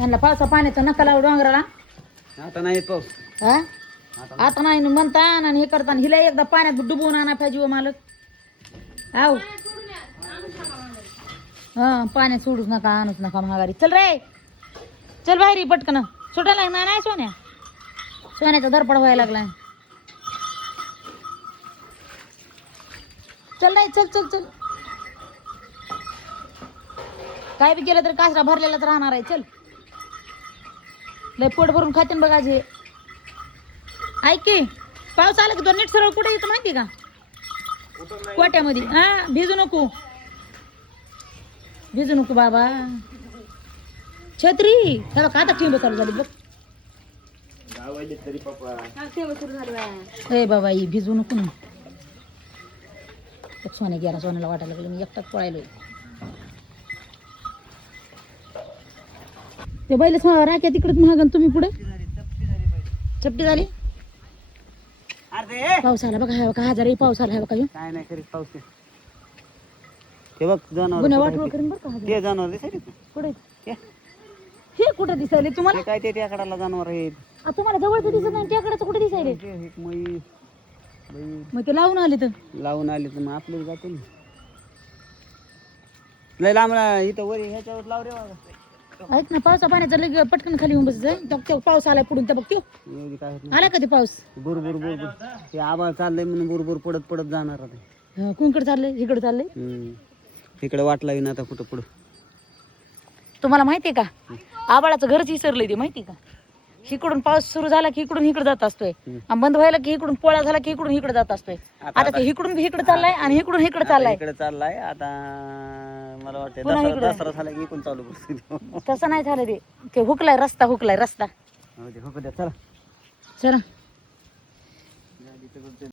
यांना पावसा पाण्याचा नका लावू डोंगराला. आता नाही पाऊस. हा आता नाही म्हणता आणि हे करताना हिला एकदा पाण्यात डुबवून आणा पाहिजे व मालक. आव हा पाण्यात सोडूच नका आणूच नका महागारी. चल रे चल बाहेर पटकन सुटायला लागणार नाही सोन्या. सोन्याचा धरपड व्हायला लागलाय. चल नाही चल चल चल. काय बी केलं तर कासरा भरलेलाच राहणार आहे. चल लय पोट भरून खाते बघा जे. ऐक की पाऊस आला की तो नीट सरळ कुठे येतो माहिती का? कोट्यामध्ये. हा भिजू नको भिजू नको बाबा. छत्री हे बघ आता ठेंब चालू झाली बघ. ए बाबा ही भिजू नको ना. सोन्या गेला. सोन्याला वाटायला लागलं मी एकटाच पळायलोय. ते बैल राख्या तिकडेच महागन तुम्ही पुढे. चपटी झाली. पाऊस आला बघा. हा बघा हजार पाऊस आला. बघा काय नाही करीत पाऊस. हे बघ गुन्हा जनावर वाटवं करीन बरं का. ते जनावर दिसायले कुठे हे कुठं दिसायले तुम्हाला? काय ते त्याकडाला जनावर आहेत. तुम्हाला जवळचं दिसत नाही त्याकडेच कुठे दिसायले? मग ते लावून आले तर लावून आले तर मग आपल्याला जाते ना. लय लांब इथं वर ह्याच्यावर लाव रे बाबा. ऐक ना पावसा पाण्याचा लगे पटकन खाली येऊन बस जाय. पाऊस आलाय पुढून तर बघ त्यो एवढी काय होत आला का ते पाऊस? बुरबुर बुरबुर ते आबाळ चाललंय म्हणून बुरबुर पडत पडत जाणार आता. कुणकडे चाललंय? इकडे चाललंय. इकडे वाट लावीन आता कुठं पुढं. तुम्हाला माहितीये का आबाळाचं घरच विसरलंय ते माहिती का? इकडून पाऊस सुरू झाला की इकडून इकडे जात असतोय. आणि बंद व्हायला की इकडून पोळा झाला की इकडून इकडे जात असतोय. आता ते इकडून इकडे चाललाय आणि इकडून इकडे चाललाय. इकडे चाललाय आता. मला वाटतं दसरा झाला की इकडून चालू करतो. तसं नाही झालं ते हुकलाय रस्ता. हुकलाय रस्ता. चला चला